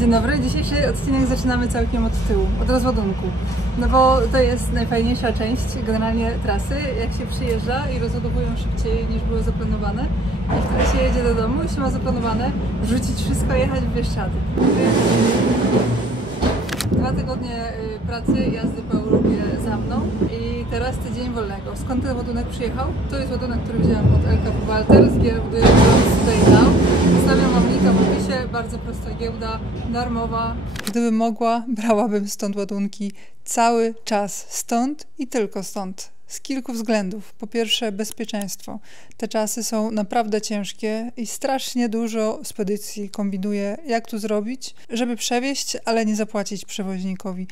Dzień dobry, dzisiejszy odcinek zaczynamy całkiem od tyłu, od rozładunku. No bo to jest najfajniejsza część generalnie trasy, jak się przyjeżdża i rozładowują szybciej niż było zaplanowane. I wtedy się jedzie do domu i się ma zaplanowane wrzucić wszystko, jechać w Bieszczady. 2 tygodnie pracy, jazdy po Europie za mną i teraz tydzień wolnego. Skąd ten ładunek przyjechał? To jest ładunek, który wziąłem od LKW Walter z giełdy Today Now. Zostawiam wam linka w opisie, bardzo prosta giełda, darmowa. Gdybym mogła, brałabym stąd ładunki cały czas, stąd i tylko stąd. Z kilku względów. Po pierwsze, bezpieczeństwo. Te czasy są naprawdę ciężkie i strasznie dużo spedycji kombinuje, jak tu zrobić, żeby przewieźć, ale nie zapłacić przewoźnikowi.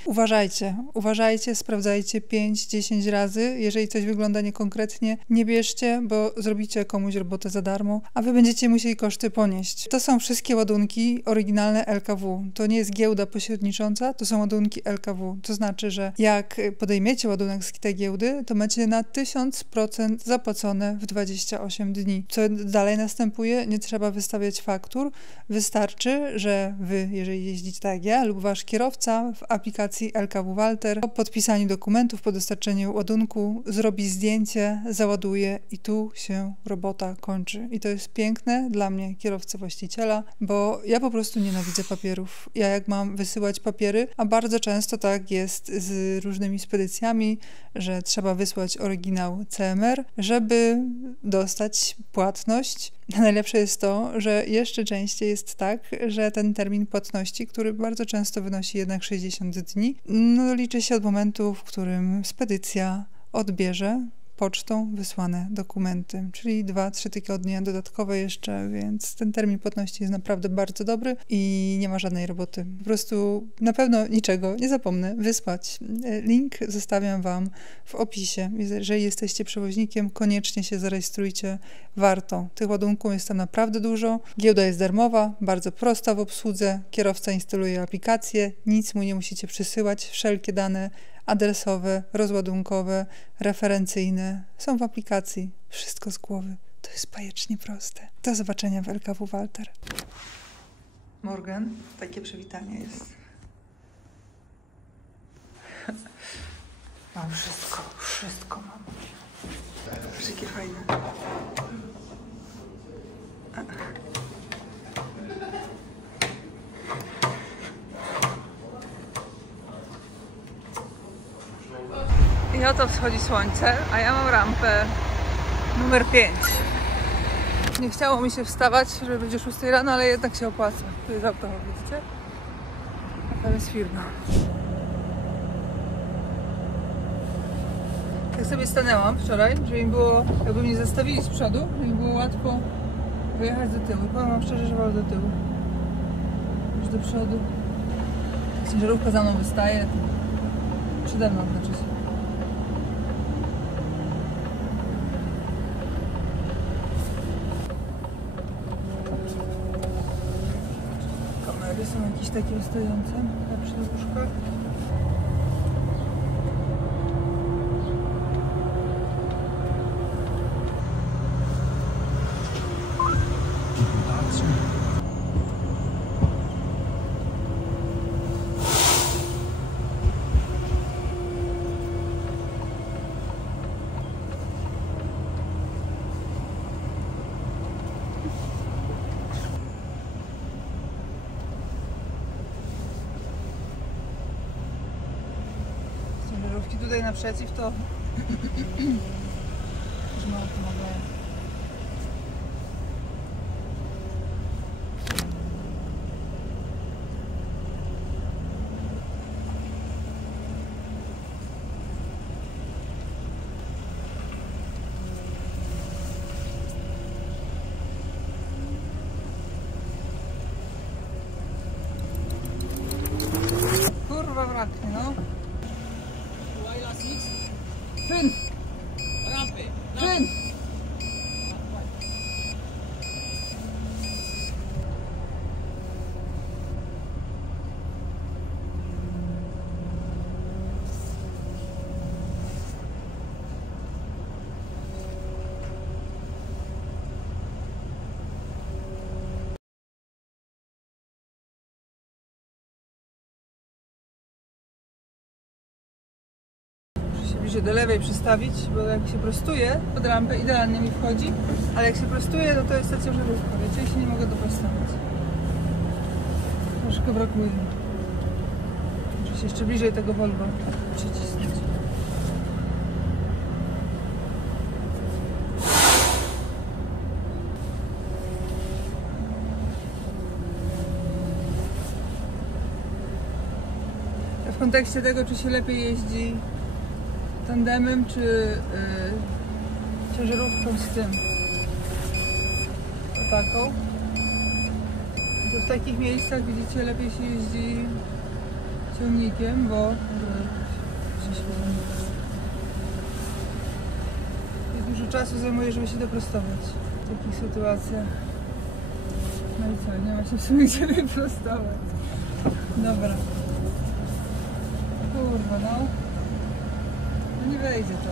Uważajcie, sprawdzajcie 5-10 razy. Jeżeli coś wygląda niekonkretnie, nie bierzcie, bo zrobicie komuś robotę za darmo, a wy będziecie musieli koszty ponieść. To są wszystkie ładunki oryginalne LKW. To nie jest giełda pośrednicząca, to są ładunki LKW. To znaczy, że jak podejmiecie ładunek z tej giełdy, to macie na 1000% zapłacone w 28 dni. Co dalej następuje? Nie trzeba wystawiać faktur. Wystarczy, że wy, jeżeli jeździcie tak jak ja lub wasz kierowca w aplikacji LKW Walter, po podpisaniu dokumentów, po dostarczeniu ładunku zrobi zdjęcie, załaduje i tu się robota kończy. I to jest piękne dla mnie, kierowcy właściciela, bo ja po prostu nienawidzę papierów. Ja jak mam wysyłać papiery, a bardzo często tak jest z różnymi spedycjami, że trzeba wysłać oryginał CMR, żeby dostać płatność. Najlepsze jest to, że jeszcze częściej jest tak, że ten termin płatności, który bardzo często wynosi jednak 60 dni, no liczy się od momentu, w którym spedycja odbierze pocztą wysłane dokumenty, czyli 2-3 tygodnie dodatkowe jeszcze, więc ten termin płatności jest naprawdę bardzo dobry i nie ma żadnej roboty. Po prostu na pewno niczego nie zapomnę wysłać. Link zostawiam wam w opisie. Jeżeli jesteście przewoźnikiem, koniecznie się zarejestrujcie. Warto. Tych ładunków jest tam naprawdę dużo. Giełda jest darmowa, bardzo prosta w obsłudze. Kierowca instaluje aplikację, nic mu nie musicie przysyłać. Wszelkie dane adresowe, rozładunkowe, referencyjne są w aplikacji. Wszystko z głowy. To jest bajecznie proste. Do zobaczenia w LKW Walter. Morgan, takie przywitanie jest. Mam wszystko mam. Patrz, jakie fajne. I oto wschodzi słońce, a ja mam rampę numer 5. Nie chciało mi się wstawać, żeby będzie 6 rano, ale jednak się opłaca. Tu jest auto, widzicie? A tam jest firma. Tak sobie stanęłam wczoraj, żeby mi było, jakby mnie zastawili z przodu, żeby mi było łatwo wyjechać do tyłu. I powiem wam szczerze, że wolę do tyłu. Już do przodu. Ciężarówka za mną wystaje. Przede mną znaczy się. Kamery są jakieś takie stojące na przedłużkach. Tutaj naprzeciw to już mało pomagają. Kurwa braknie, no. 5. 5. bliżej do lewej przystawić, bo jak się prostuje pod rampę, idealnie mi wchodzi, ale jak się prostuje, to jest ta ciężarówka, wiecie, i się nie mogę doprostować. Troszkę brakuje. Muszę się jeszcze bliżej tego Volvo przycisnąć. W kontekście tego, czy się lepiej jeździ tandemem, czy ciężarówką z tym, o taką, to w takich miejscach, widzicie, lepiej się jeździ ciągnikiem, bo i dużo czasu zajmuje, żeby się doprostować w takich sytuacjach. No i co, nie ma się w sumie gdzie wyprostować. Dobra. Kurwa, no nie wejdzie to.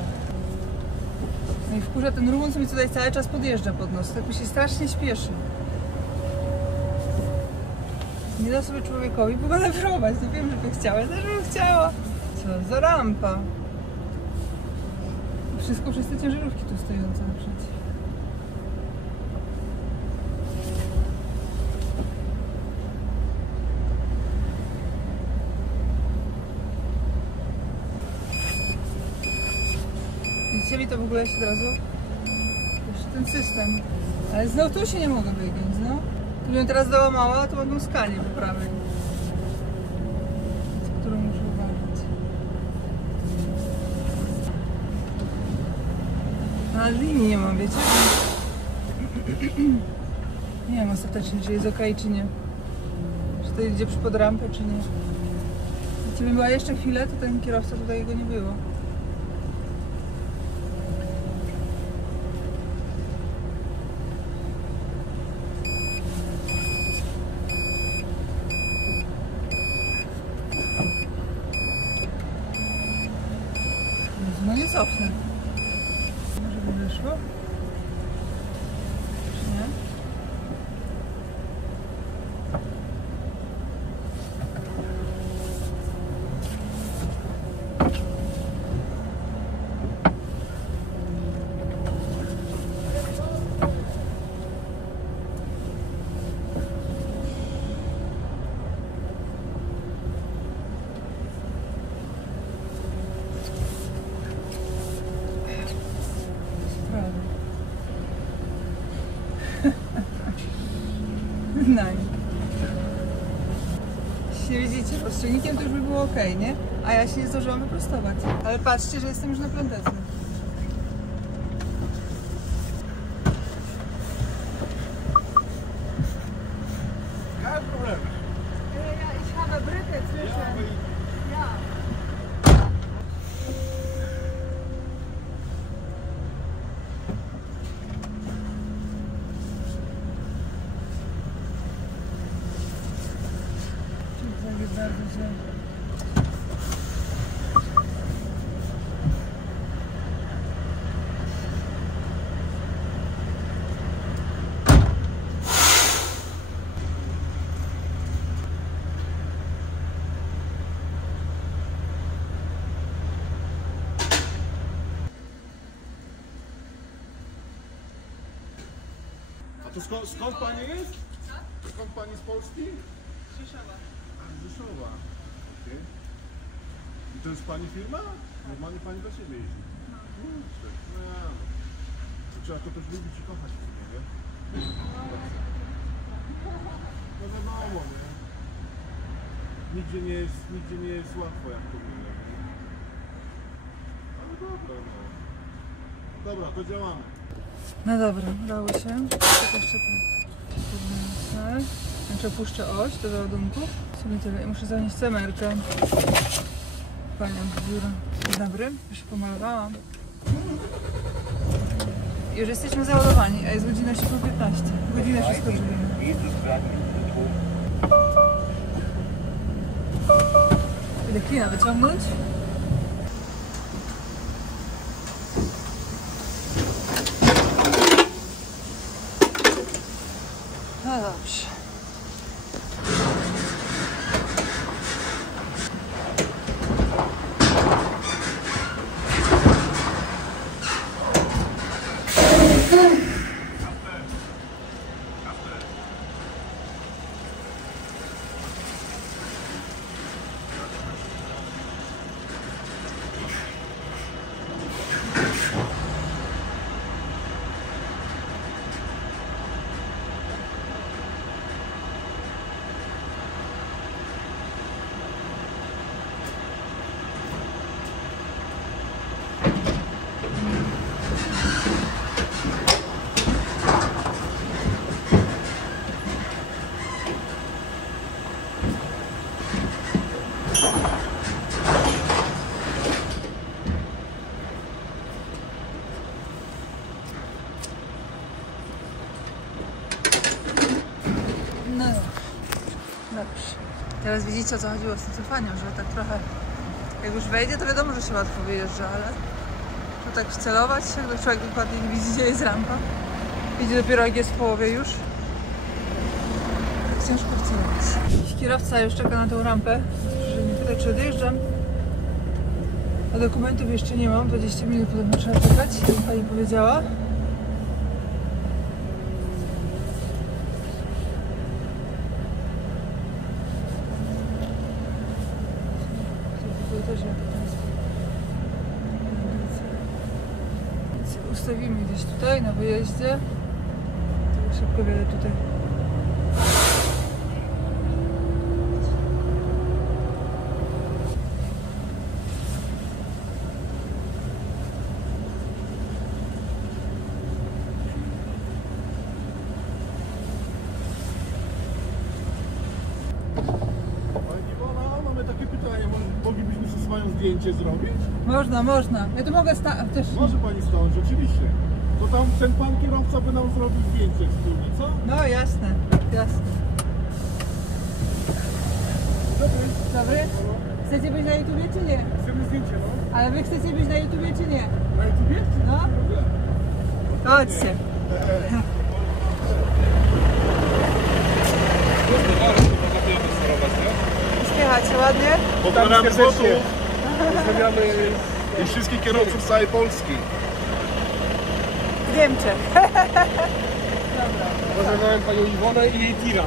No i wkurza ten rumun, co mi tutaj cały czas podjeżdża pod nos. Tak mi się strasznie śpieszy. Nie da sobie człowiekowi pomanewrować. No wiem, że by chciała, ja też bym chciała. Co za rampa. Wszystko przez te ciężarówki tu stojące naprzeciw. Widzicie mi to w ogóle się od razu? Jeszcze ten system. Ale znowu tu się nie mogę wygiąć, no. Tu bym teraz załamała, a tu będą skali po prawej. Którą muszę uważać. Na linii nie mam, wiecie? Nie wiem ostatecznie, czy jest ok, czy nie. Czy to idzie pod rampę, czy nie. Gdyby była jeszcze chwilę, to ten kierowca tutaj go nie było. No nie cofnę. Może by wyszło? Czy nie? No. Jeśli widzicie, rozciągnikiem to już by było ok, nie? A ja się nie zdążyłam wyprostować. Ale patrzcie, że jestem już na plantece. Kein Problem. Ja, ich habe Brücke zwischen... Ja. Bardzo źle. A to skąd pani jest? Skąd pani z Polski? Rzeszowa. A, z Rzeszowa. Okay. I to jest pani firma? Normalnie pani do siebie jeździ? Kurczę, no. To trzeba to też lubić i kochać w sumie, nie? No wiadomo, nie? Nigdzie nie jest łatwo, jak to mówię. Ale dobra, no. Dobra, to działamy. No dobra, udało się. Tak jeszcze tak. Jeszcze puszczę oś do załadunku. Sobie tyle. Muszę zanieść cemerkę. Panią z biura. Dzień dobry, już pomalowałam. Już jesteśmy załadowani, a jest godzina 7:15. Godzinę wszystko żyjemy. Idę klina wyciągnąć. No dobrze. Teraz widzicie, o co chodziło z tym cofaniem, że tak trochę, jak już wejdzie, to wiadomo, że się łatwo wyjeżdża, ale to tak wcelować się, gdy człowiek dokładnie nie widzi, gdzie jest rampa. Widzi dopiero, jak jest w połowie już. Tak ciężko wcelować. Kierowca już czeka na tą rampę, że nie pyta, czy odjeżdżam. A dokumentów jeszcze nie mam, 20 minut podobno trzeba czekać, jak pani powiedziała. Też ustawimy gdzieś tutaj na wyjeździe. Tak szybko wiele tutaj. Moglibyśmy ze swoją zdjęcie zrobić? Można, można. Ja tu mogę też. Może pani stąd, rzeczywiście. To tam ten pan kierowca by nam zrobił zdjęcie wspólnie, co? No jasne, jasne. Dobry. Dobry. Chcecie być na YouTubie czy nie? Chcemy zdjęcie, no? Ale wy chcecie być na YouTubie czy nie? Na YouTubie? No. Chodźcie. Uśmiechać się ładnie. Pozdrawiamy złotów. Pozdrawiamy i wszystkich kierowców z całej Polski. W Niemczech. Pozdrawiam panią Iwonę i jej tira.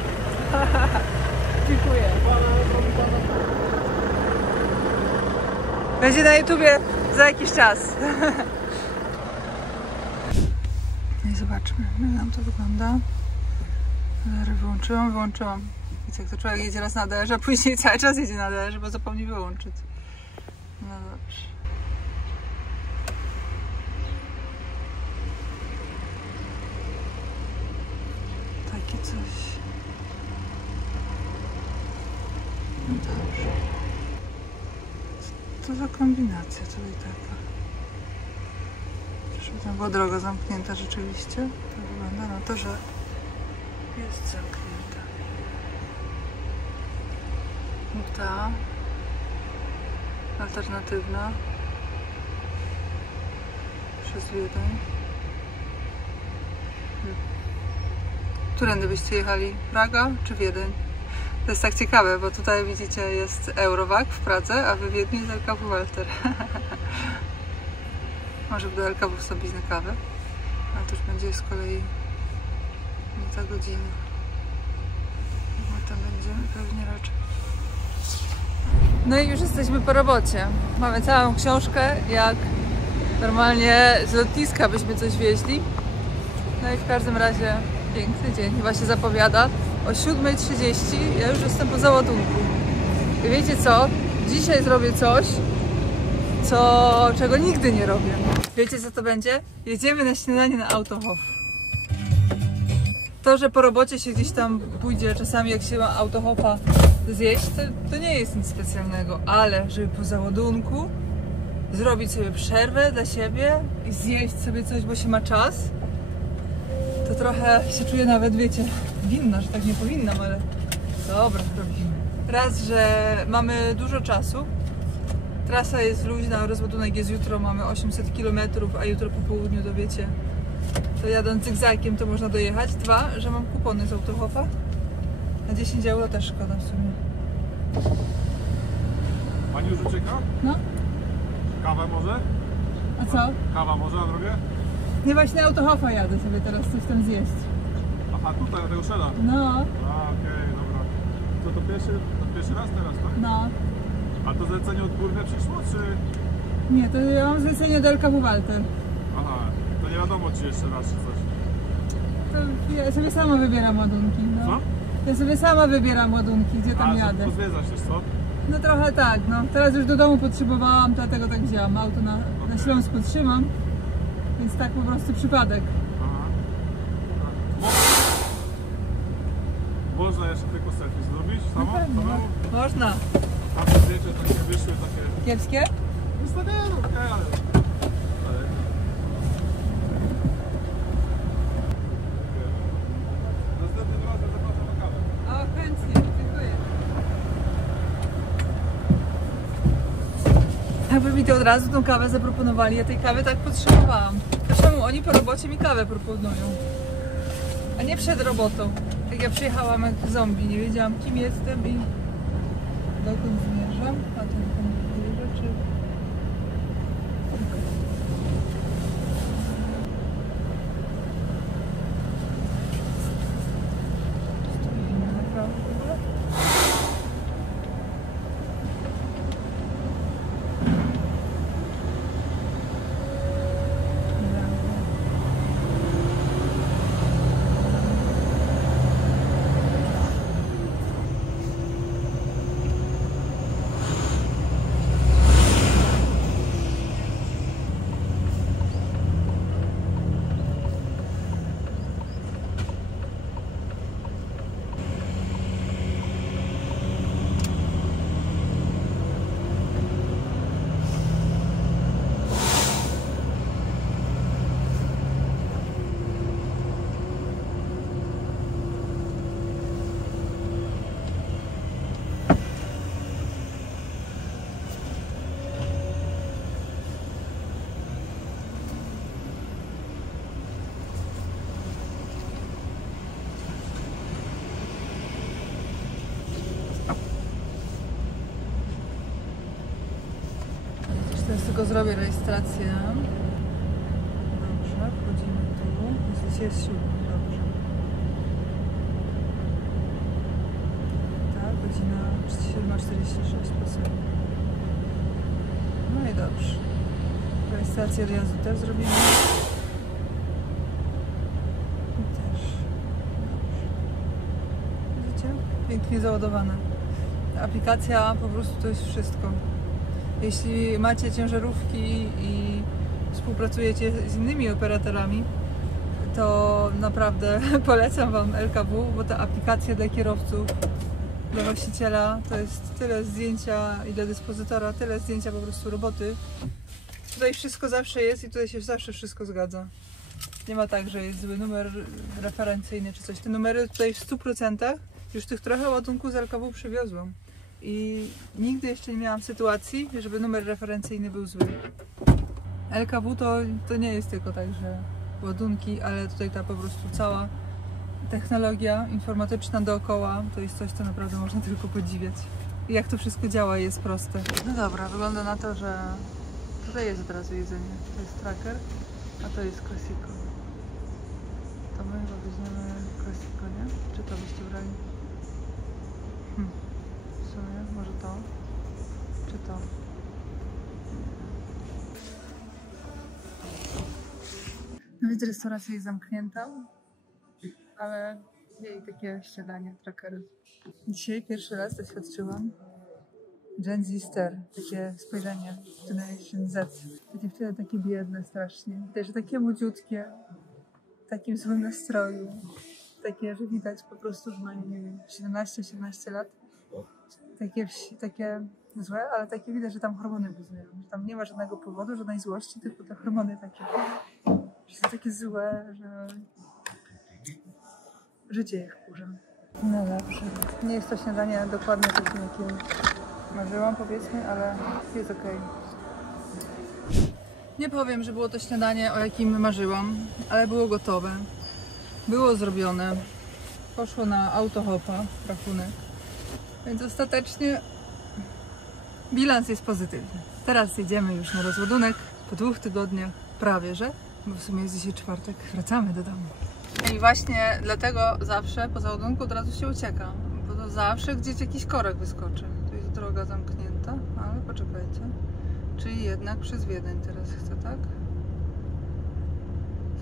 Dziękuję. Będzie na YouTubie za jakiś czas. No i zobaczmy, jak nam to wygląda. Wyłączyłam. Wiecie, jak to człowiek jedzie raz na DR, a później cały czas jedzie na DR, bo zapomni wyłączyć. No dobrze. Takie coś. No dobrze. Co to za kombinacja tutaj taka? Żeby tam była droga zamknięta rzeczywiście. To wygląda na to, że jest zamknięta. Ta alternatywna przez Wiedeń. Którędy byście jechali? Praga czy Wiedeń? To jest tak ciekawe, bo tutaj widzicie jest Eurowag w Pradze, a w Wiedniu jest LKW Walter. Może do LKW sobie na kawę, ale to już będzie z kolei nie ta godzina. Bo tam będziemy pewnie raczej. No i już jesteśmy po robocie. Mamy całą książkę, jak normalnie z lotniska byśmy coś wieźli. No i w każdym razie piękny dzień, chyba się zapowiada. O 7:30 ja już jestem po załadunku. I wiecie co? Dzisiaj zrobię coś, czego nigdy nie robię. Wiecie co to będzie? Jedziemy na śniadanie na Autohof. To, że po robocie się gdzieś tam pójdzie, czasami jak się ma Autohofa zjeść, to nie jest nic specjalnego, ale żeby po załadunku zrobić sobie przerwę dla siebie i zjeść sobie coś, bo się ma czas, to trochę się czuję nawet, wiecie, winna, że tak nie powinnam, ale dobra, robimy. Raz, że mamy dużo czasu, trasa jest luźna, rozładunek jest jutro, mamy 800 km, a jutro po południu, to wiecie, to jadąc zygzakiem to można dojechać. Dwa, że mam kupony z Autohofa. Na 10 euro też szkoda w sumie. Pani już ucieka? No. Kawę może? A co? Kawa może na drogę? Nie, właśnie na Autohofa jadę sobie teraz coś tam zjeść. Aha, tutaj, na tego szela. No, A, okej, dobra. Co to pierwszy raz teraz, tak? no. A to zlecenie odgórne przyszło, czy... Nie, to ja mam zlecenie do LKW Walter. Aha, to nie wiadomo, czy jeszcze raz, czy coś. To ja sobie sama wybieram ładunki. No. Co? Ja sobie sama wybieram ładunki, gdzie tam jadę. Pozwiedzasz się, co? No trochę tak, no. Teraz już do domu potrzebowałam, dlatego tak wzięłam. Auto na Śląsku trzymam, więc tak po prostu przypadek. Aha. Można jeszcze tylko selfie zrobić? Samo? pewno. Samemu? Można. Tam te zdjęcia takie wyszły, takie... Kiepskie? No to nie, no okej, ale... Następnym razem zapraszam na kawę. O, chętnie, dziękuję. Jakby mi to od razu tą kawę zaproponowali, ja tej kawy tak potrzebowałam. To czemu oni po robocie mi kawę proponują? A nie przed robotą. Tak ja przyjechałam jak zombie, nie wiedziałam kim jestem i dokąd zmierzam. A to nie rzeczy. Stoimy na prawo w ogóle. Teraz tylko zrobię rejestrację. Dobrze, wchodzimy tu. Dzisiaj jest 7, dobrze. Tak, godzina 7:46 pasuje. No i dobrze. Rejestrację odjazdu też zrobimy. I też. Dobrze. Widzicie? Pięknie załadowane. Aplikacja po prostu to jest wszystko. Jeśli macie ciężarówki i współpracujecie z innymi operatorami, to naprawdę polecam Wam LKW, bo ta aplikacja dla kierowców, dla właściciela to jest tyle zdjęcia i dla dyspozytora tyle zdjęcia po prostu roboty. Tutaj wszystko zawsze jest i tutaj się zawsze wszystko zgadza. Nie ma tak, że jest zły numer referencyjny czy coś. Te numery tutaj w 100% już tych trochę ładunków z LKW przywiozłam. I nigdy jeszcze nie miałam sytuacji, żeby numer referencyjny był zły. LKW to nie jest tylko tak, że ładunki, ale tutaj ta po prostu cała technologia informatyczna dookoła to jest coś, co naprawdę można tylko podziwiać. I jak to wszystko działa i jest proste. No dobra, wygląda na to, że tutaj jest od razu jedzenie. To jest Tracker, a to jest Classico. To my chyba weźmiemy Classico, nie? Czy to byście brali? W sumie, może to? Czy to? No więc restauracja jest zamknięta, ale jej takie śniadanie, Trackery. Dzisiaj pierwszy raz doświadczyłam Gen Z Star, takie spojrzenie Generation Z. Te dziewczyny takie biedne strasznie, też takie młodziutkie, w takim złym nastroju. Takie, że widać po prostu, że mają, nie wiem, 17-18 lat. Takie złe, ale takie widać, że tam hormony buzują. Że tam nie ma żadnego powodu, żadnej złości, tylko te hormony takie. Że są takie złe, że życie je wkurza. No dobrze. Nie jest to śniadanie dokładnie takim, jakim marzyłam, powiedzmy, ale jest okej. Nie powiem, że było to śniadanie, o jakim marzyłam, ale było gotowe. Było zrobione. Poszło na autohopa, rachunek. Więc ostatecznie bilans jest pozytywny. Teraz jedziemy już na rozładunek po 2 tygodniach, prawie że, bo w sumie jest dzisiaj czwartek, wracamy do domu. I właśnie dlatego zawsze po załadunku od razu się ucieka, bo to zawsze gdzieś jakiś korek wyskoczy. Tu jest droga zamknięta, ale poczekajcie. Czyli jednak przez Wiedeń teraz chcę, tak?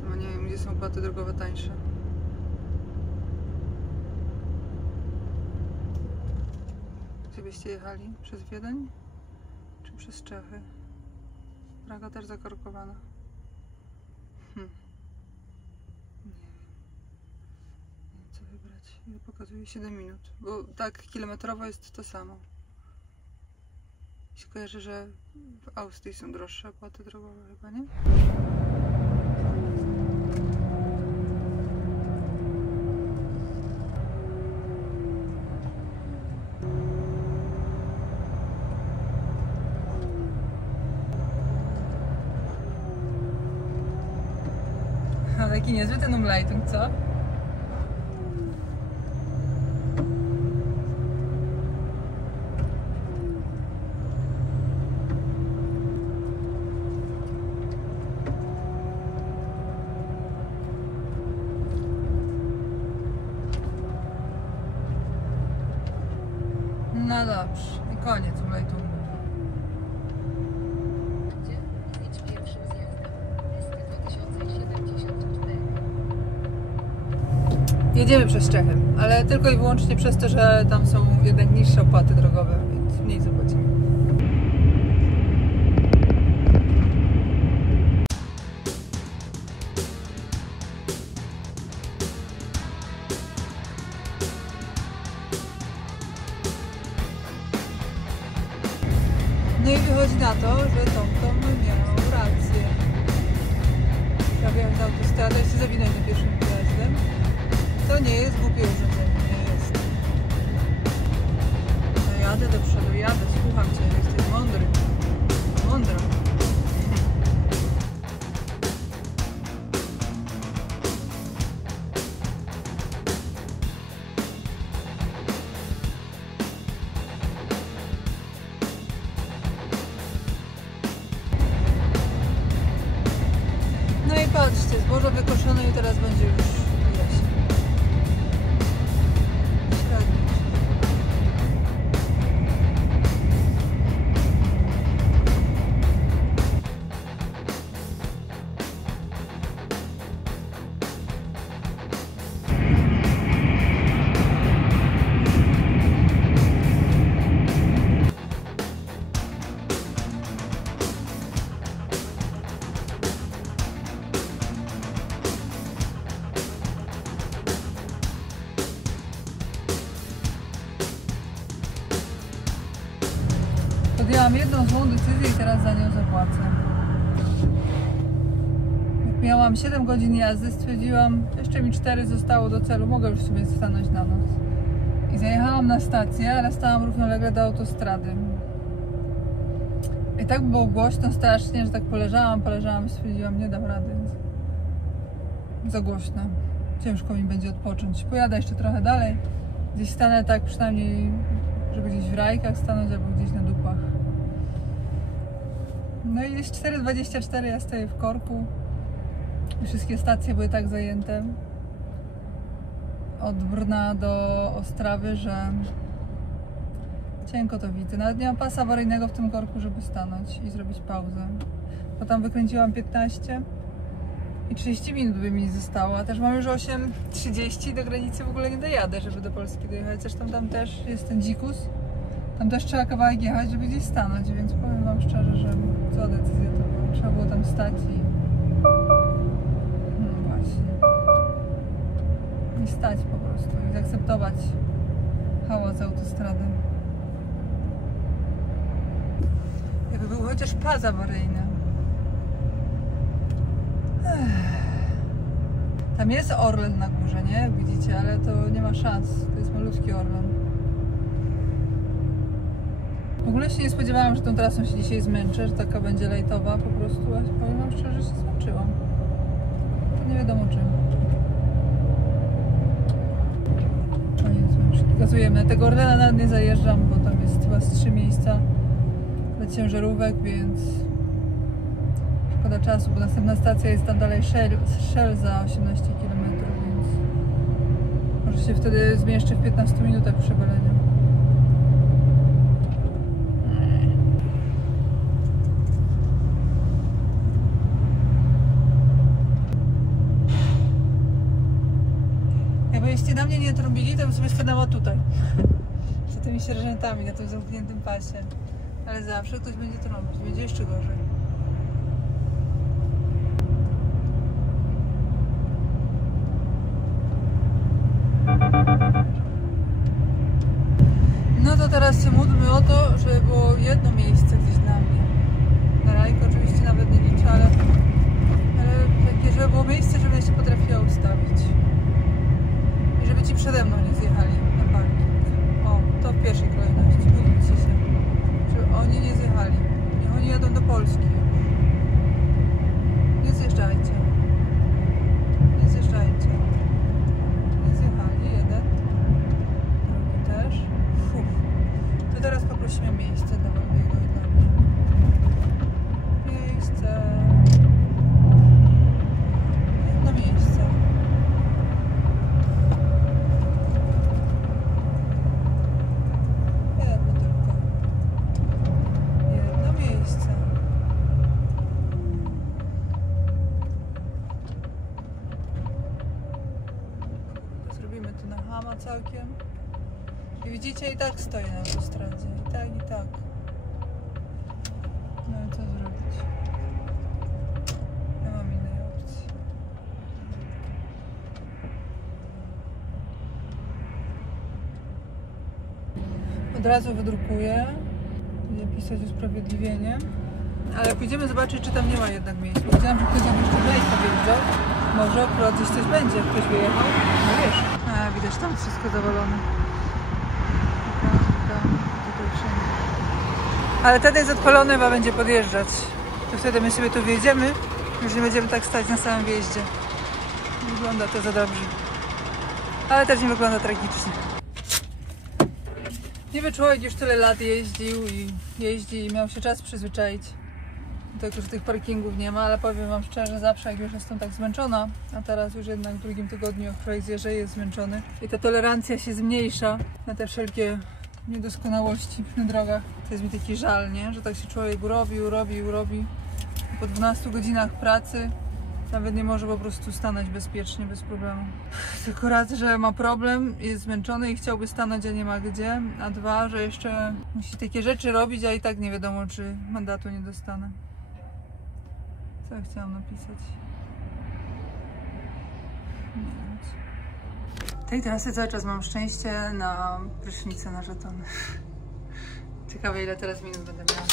Sama nie wiem, gdzie są opłaty drogowe tańsze. Gdzie byście jechali? Przez Wiedeń? Czy przez Czechy? Praga też zakorkowana. Nie wiem. Nie wiem, co wybrać. Ile pokazuje? 7 minut. Bo tak kilometrowo jest to samo. Mi się kojarzy, że w Austrii są droższe opłaty drogowe chyba, nie? Taki niezły ten Umleitung, co? No dobrze, i koniec Umleitungu. Jedziemy przez Czechy, ale tylko i wyłącznie przez to, że tam są jednak niższe opłaty drogowe, więc mniej zapłacimy. No i wychodzi na to, że TomTom miał rację. Trzeba wjechać na autostradę, jeszcze zawinąć za pierwszym wyjazdem. To nie jest głupie urządzenie, nie jest. No jadę do przodu, jadę, słucham Cię, jesteś mądry. Mądra. No i patrzcie, zboże wykoszone i teraz będzie już jesień. Średnio. Podjęłam jedną złą decyzję i teraz za nią zapłacę. Jak miałam 7 godzin jazdy, stwierdziłam, jeszcze mi 4 zostało do celu, mogę już sobie stanąć na noc. I zajechałam na stację, ale stałam równolegle do autostrady. I tak było głośno strasznie, że tak poleżałam i stwierdziłam, nie dam rady. Za głośno. Ciężko mi będzie odpocząć. Pojadę jeszcze trochę dalej. Gdzieś stanę tak przynajmniej, żeby gdzieś w Rajkach stanąć albo gdzieś na dupach. No i jest 4:24, ja stoję w korku. Wszystkie stacje były tak zajęte od Brna do Ostrawy, że cienko to widzę. Nawet nie mam pasa awaryjnego w tym korku, żeby stanąć i zrobić pauzę. Bo tam wykręciłam 15 i 30 minut by mi zostało, a też mam już 8:30 i do granicy w ogóle nie dojadę, żeby do Polski dojechać. Zresztą tam też jest ten dzikus. Tam też trzeba kawałek jechać, żeby gdzieś stanąć, więc powiem Wam szczerze, że co decyzja to była. Trzeba było tam stać i... No właśnie. I stać po prostu i zaakceptować hałas autostrady. Jakby był chociaż pas awaryjny. Tam jest Orlen na górze, nie? Jak widzicie, ale to nie ma szans. To jest malutki Orlen. W ogóle się nie spodziewałam, że tą trasą się dzisiaj zmęczę, że taka będzie lejtowa po prostu. A powiem Wam szczerze, że się zmęczyłam. To nie wiadomo czym. Koniec męczki. Gazujemy. Tego Orlena nawet nie zajeżdżam, bo tam jest chyba z 3 miejsca dla ciężarówek, więc szkoda czasu, bo następna stacja jest tam dalej Shell za 18 km, więc może się wtedy zmieszczę w 15 minutach przy baleniu. Jakbyście na mnie nie trąbili, to bym sobie stanęła tutaj. Z tymi sierżantami na tym zamkniętym pasie. Ale zawsze ktoś będzie trąbić, będzie jeszcze gorzej. No to teraz się módlmy o to, żeby było jedno miejsce gdzieś dla mnie. Na Rajkę oczywiście nawet nie liczę, ale takie, żeby było miejsce, żebym ja się potrafiła ustawić. I żeby ci przede mną nie zjechali na parking. O, to w pierwszej kolejności. Módlcie się. Żeby oni nie zjechali. Niech oni jadą do Polski już. Nie zjeżdżajcie. wiecie, i tak stoi na autostradzie. I tak. No i co zrobić? Nie mam innej opcji. Od razu wydrukuję. Będzie pisać usprawiedliwienie. Ale pójdziemy zobaczyć, czy tam nie ma jednak miejsc. Powiedziałam, że ktoś tam jeszcze wyjeżdżał. Może akurat gdzieś coś będzie, ktoś wyjechał. No wiesz. A, widać, tam wszystko zawalone. Tutaj wszędzie. Ale ten jest odpalony, chyba będzie podjeżdżać. To wtedy my sobie tu wjedziemy. Już nie będziemy tak stać na samym wjeździe. Nie wygląda to za dobrze. Ale też nie wygląda tragicznie. Niby człowiek już tyle lat jeździ i miał się czas przyzwyczaić. Tak już tych parkingów nie ma, ale powiem wam szczerze, zawsze jak już jestem tak zmęczona, a teraz już jednak w drugim tygodniu jak człowiek zjeżdża, jest zmęczony i ta tolerancja się zmniejsza na te wszelkie niedoskonałości na drogach. To jest mi taki żal, nie? Że tak się człowiek robi. Po 12 godzinach pracy nawet nie może po prostu stanąć bezpiecznie, bez problemu. Tylko raz, że ma problem, jest zmęczony i chciałby stanąć, a nie ma gdzie, a dwa, że jeszcze musi takie rzeczy robić, a i tak nie wiadomo, czy mandatu nie dostanę. Co ja chciałam napisać? Nie wiem. Tej trasy cały czas mam szczęście na prysznicę na żetony. Ciekawe, ile teraz minut będę miała.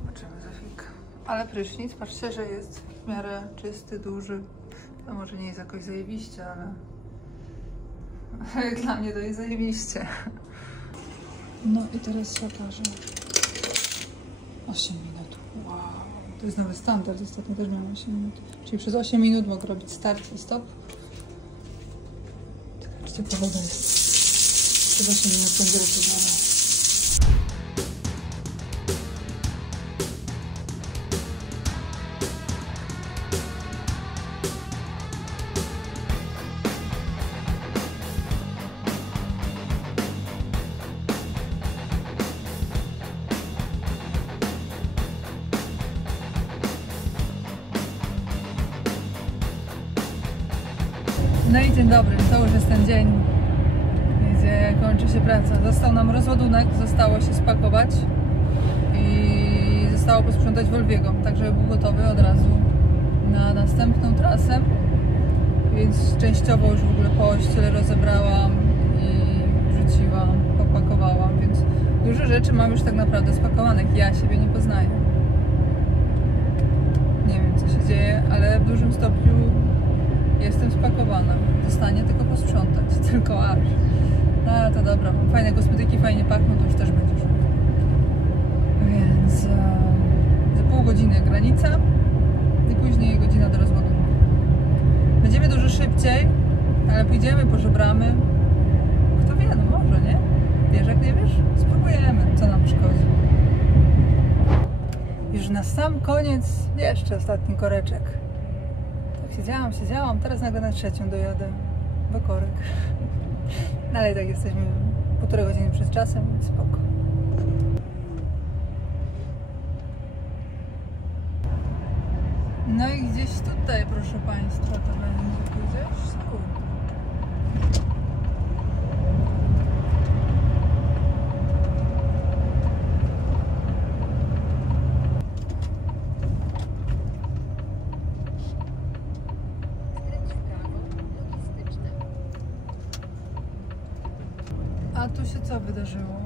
Zobaczymy za chwilkę. Ale prysznic, patrzcie, że jest w miarę czysty, duży. To może nie jest jakoś zajebiście, ale dla mnie to jest zajebiście. No i teraz się okaże. 8 minut. Wow. To jest nowy standard. Ostatnio też miałam 8 minut. Czyli przez 8 minut mogę robić start i stop. Zobaczcie, powoda jest. Przez 8 minut będzie rozpoznana. No i dzień dobry, to już jest ten dzień, gdzie kończy się praca. Został nam rozładunek, zostało się spakować i zostało posprzątać Volviego, tak żeby był gotowy od razu na następną trasę. Więc częściowo już w ogóle pościel rozebrałam i wrzuciłam, popakowałam, więc dużo rzeczy mam już tak naprawdę spakowanych. Ja siebie nie poznaję. Nie wiem, co się dzieje, ale w dużym stopniu jestem spakowana. Zostanie tylko posprzątać. Tylko aż. No to dobra. Fajne kosmetyki, fajnie pachną, to już też będzie szło. Więc za pół godziny granica i później godzina do rozładunku. Będziemy dużo szybciej, ale pójdziemy, pożebramy. Kto wie, no może, nie? Wiesz, jak nie wiesz? Spróbujemy, co nam szkodzi. Już na sam koniec jeszcze ostatni koreczek. Siedziałam, teraz nagle na 3 dojadę do korek. No ale i tak jesteśmy 1,5 godziny przed czasem, więc spoko. No i gdzieś tutaj, proszę Państwa, to będzie gdzieś tu. A tu się co wydarzyło?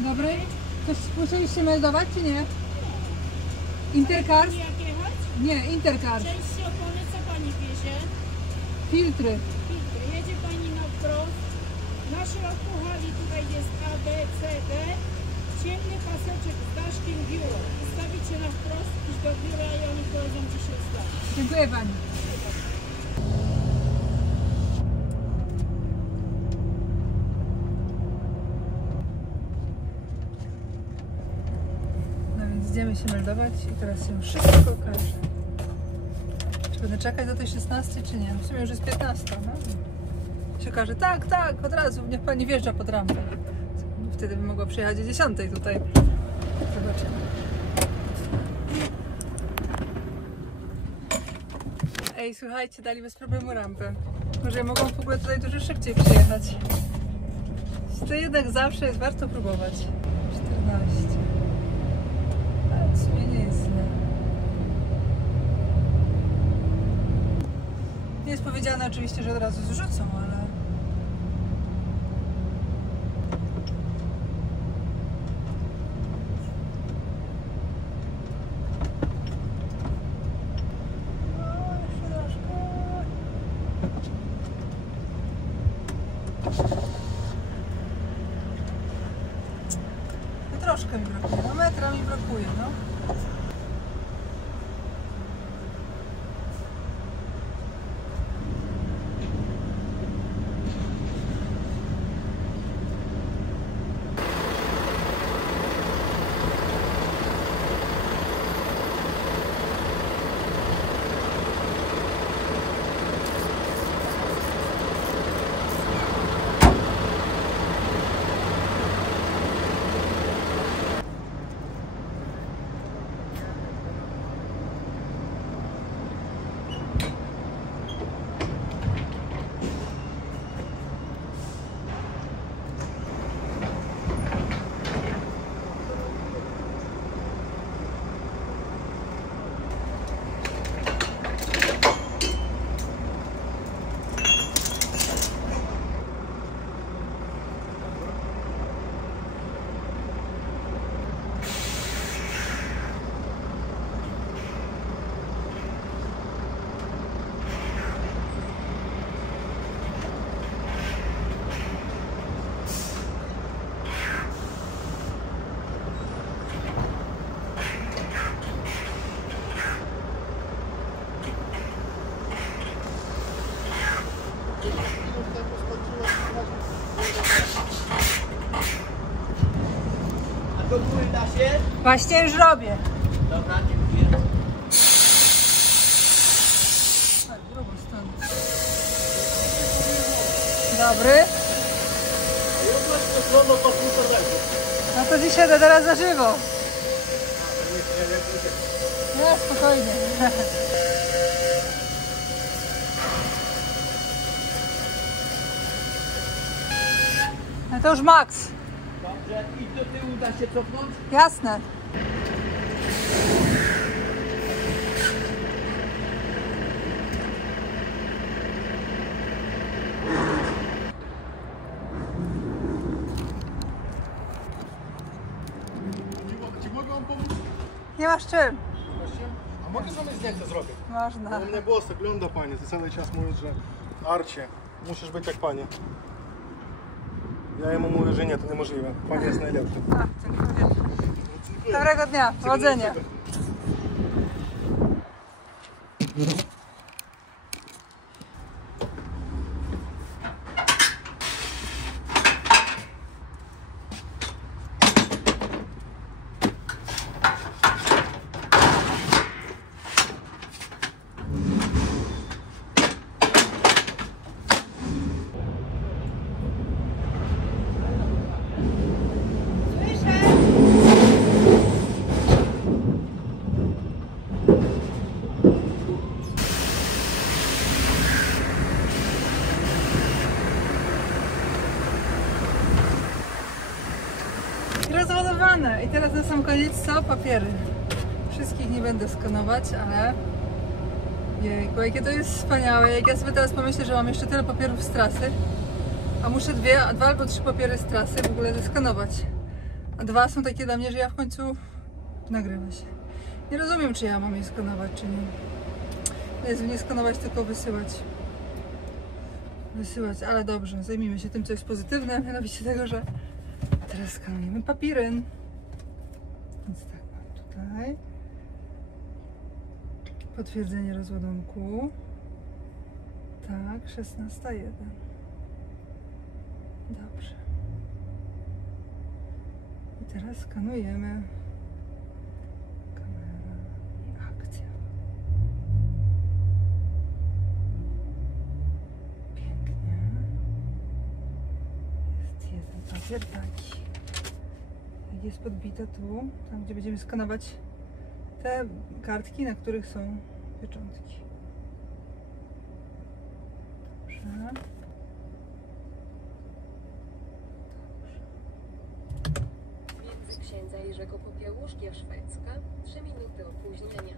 Dobry? Coś musieliście meldować, czy nie? Intercars? Jak jechać? Nie, Intercars. Części opony, co pani wiezie? Filtry. Filtry. Jedzie pani na wprost. Na środku hali tutaj jest A, B, C, D. ciemny paseczek z daszkiem biuro. Ustawić się na wprost, iść do biura i oni powiedzą, gdzie się ustawi. Dziękuję pani. No więc idziemy się meldować i teraz się wszystko okaże. Czy będę czekać do tej 16 czy nie? W sumie już jest 15, no? Się okaże, tak, od razu, niech pani wjeżdża pod rampę. Wtedy bym mogła przyjechać o 10 tutaj. Zobaczymy. Ej, słuchajcie, dali bez problemu rampę. Może ja mogą w ogóle tutaj dużo szybciej przyjechać. To jednak zawsze jest warto próbować. 14. Ale w sumie nie jest źle. Nie jest powiedziane oczywiście, że od razu zrzucą, ale... Troszkę mi brakuje, no metra mi brakuje, no. Do góry da się? Właśnie już robię. Dobra, dziękuję. Tak, drugą stronę. Dobry. No to dzisiaj to teraz na żywo. Nie, spokojnie. No to już maks. Dobrze, i do tyłu da się cofnąć? Jasne. Czy mogę wam pomóc? Nie masz czym. A mogę sobie zdjęcie zrobić? Można. U mnie głos ogląda pani, ty cały czas mówisz, że Arcie, musisz być jak pani. Ja jemu mówię, że nie, to niemożliwe. Pani jest najlepsza. A, dziękuję. Dobrego dnia, powodzenia. Rozładowane. I teraz na sam koniec co? Papiery. Wszystkich nie będę skanować, ale jejku, jakie to jest wspaniałe. Jak ja sobie teraz pomyślę, że mam jeszcze tyle papierów z trasy, a muszę dwa albo trzy papiery z trasy w ogóle zeskanować. A dwa są takie dla mnie, że ja w końcu nagrywa się. Nie rozumiem, czy ja mam je skanować, czy nie. Jezu, nie skanować, tylko wysyłać. Wysyłać, ale dobrze, zajmijmy się tym, co jest pozytywne, mianowicie tego, że teraz skanujemy papirem. Więc tak, mam tutaj potwierdzenie rozładunku. Tak, 16:01. Dobrze. I teraz skanujemy. Kamera i akcja. Pięknie. Jest jeden papier taki. Jest podbite tu, tam gdzie będziemy skanować te kartki, na których są pieczątki. Dobrze. Między księdza Jerzego Popiełuszkia Szwedzka 3 minuty opóźnienia.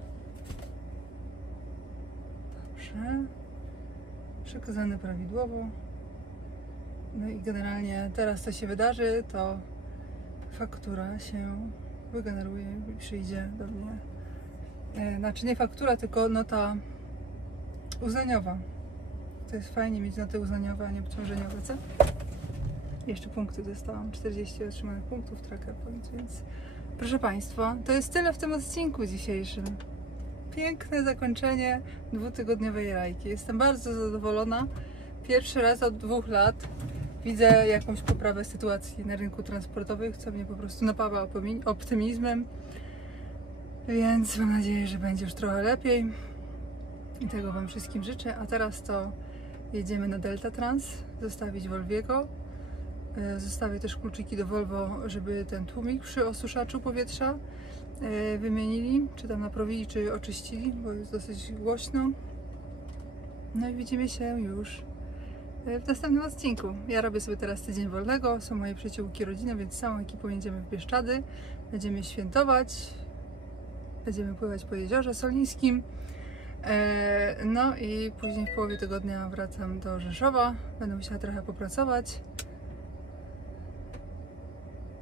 Dobrze. Przekazane prawidłowo. No i generalnie teraz co się wydarzy, to faktura się wygeneruje i przyjdzie do mnie. Znaczy nie faktura, tylko nota uznaniowa. To jest fajnie mieć noty uznaniowe, a nie obciążeniowe, co? Jeszcze punkty dostałam. 40 otrzymanych punktów Tracker Point, więc proszę Państwa, to jest tyle w tym odcinku dzisiejszym. Piękne zakończenie dwutygodniowej rajki. Jestem bardzo zadowolona. Pierwszy raz od 2 lat widzę jakąś poprawę sytuacji na rynku transportowym, co mnie po prostu napawa optymizmem. Więc mam nadzieję, że będzie już trochę lepiej. I tego Wam wszystkim życzę. A teraz to jedziemy na Delta Trans, zostawić Volviego. Zostawię też kluczyki do Volvo, żeby ten tłumik przy osuszaczu powietrza wymienili, czy tam naprawili, czy oczyścili, bo jest dosyć głośno. No i widzimy się już w następnym odcinku. Ja robię sobie teraz tydzień wolnego, są moje przyjaciółki, rodzina, więc z całą ekipą jedziemy w Bieszczady. Będziemy świętować, będziemy pływać po jeziorze solińskim. No i później w połowie tygodnia wracam do Rzeszowa. Będę musiała trochę popracować.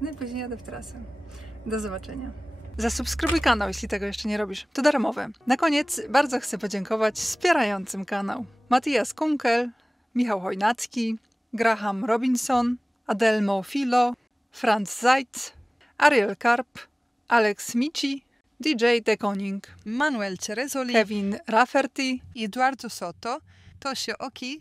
No i później jadę w trasę. Do zobaczenia. Zasubskrybuj kanał, jeśli tego jeszcze nie robisz. To darmowe. Na koniec bardzo chcę podziękować wspierającym kanał. Matthias Kunkel, Michał Chojnacki, Graham Robinson, Adelmo Filo, Franz Zeitz, Ariel Karp, Alex Mici, DJ Dekoning, Manuel Cerezoli, Kevin Rafferty, Eduardo Soto, Tosio Oki,